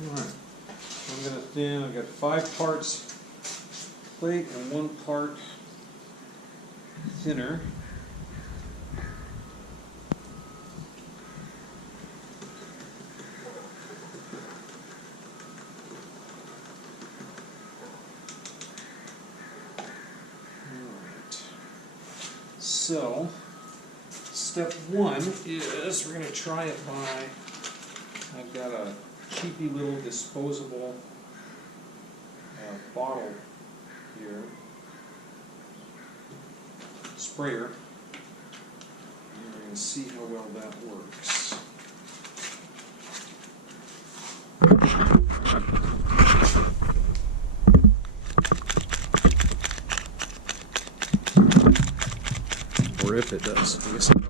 Alright, I'm going to thin. I've got 5 parts plate and 1 part thinner. So, step 1 is we're going to try it by, I've got a cheapy little disposable bottle here, sprayer, and we're going to see how well that works. Or if it does. I guess I'll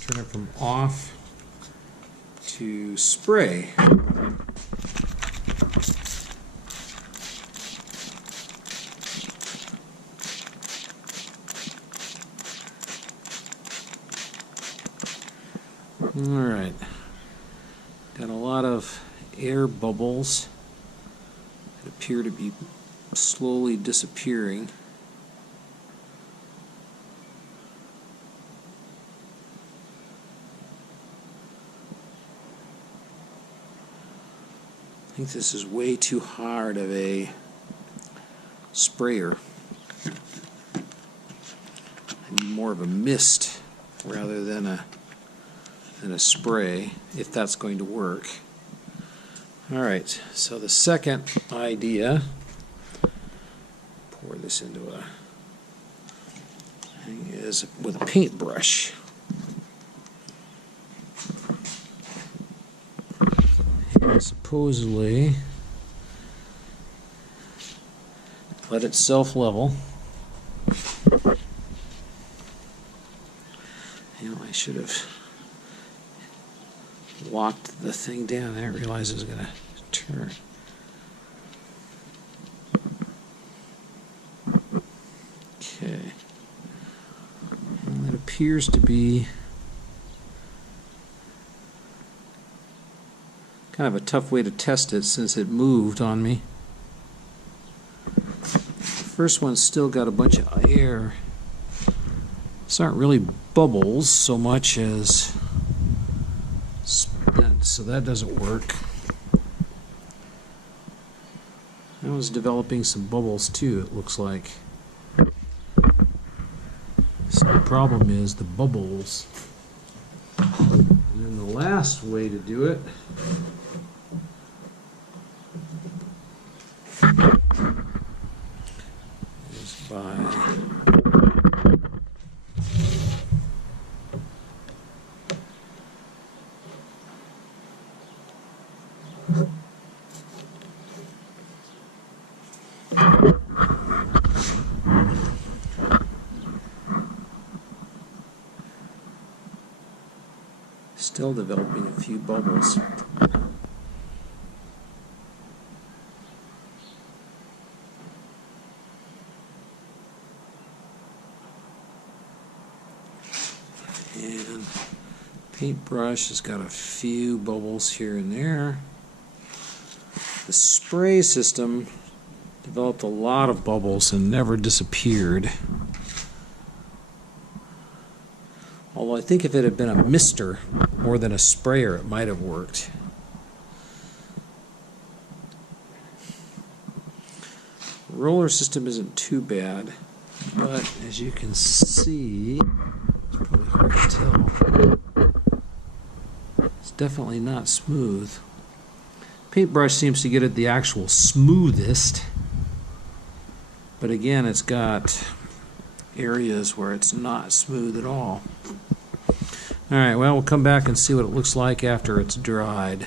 turn it from off to spray. Alright, got a lot of air bubbles that appear to be slowly disappearing. I think this is way too hard of a sprayer. I need more of a mist rather than a spray, if that's going to work. Alright, so the second idea, pour this into a, is with a paintbrush. And supposedly let it self-level. You know, I should have locked the thing down. I didn't realize it was going to turn. Okay. And that appears to be kind of a tough way to test it since it moved on me. The first one's still got a bunch of air. These aren't really bubbles so much as so that doesn't work. That was developing some bubbles too, it looks like. So the problem is the bubbles. And then the last way to do it is by still developing a few bubbles. And paintbrush has got a few bubbles here and there. The spray system developed a lot of bubbles and never disappeared. Although I think if it had been a mister more than a sprayer, it might have worked. The roller system isn't too bad, but as you can see, it's probably hard to tell. It's definitely not smooth. Paintbrush seems to get it the actual smoothest, but again, it's got areas where it's not smooth at all. Alright, well, we'll come back and see what it looks like after it's dried.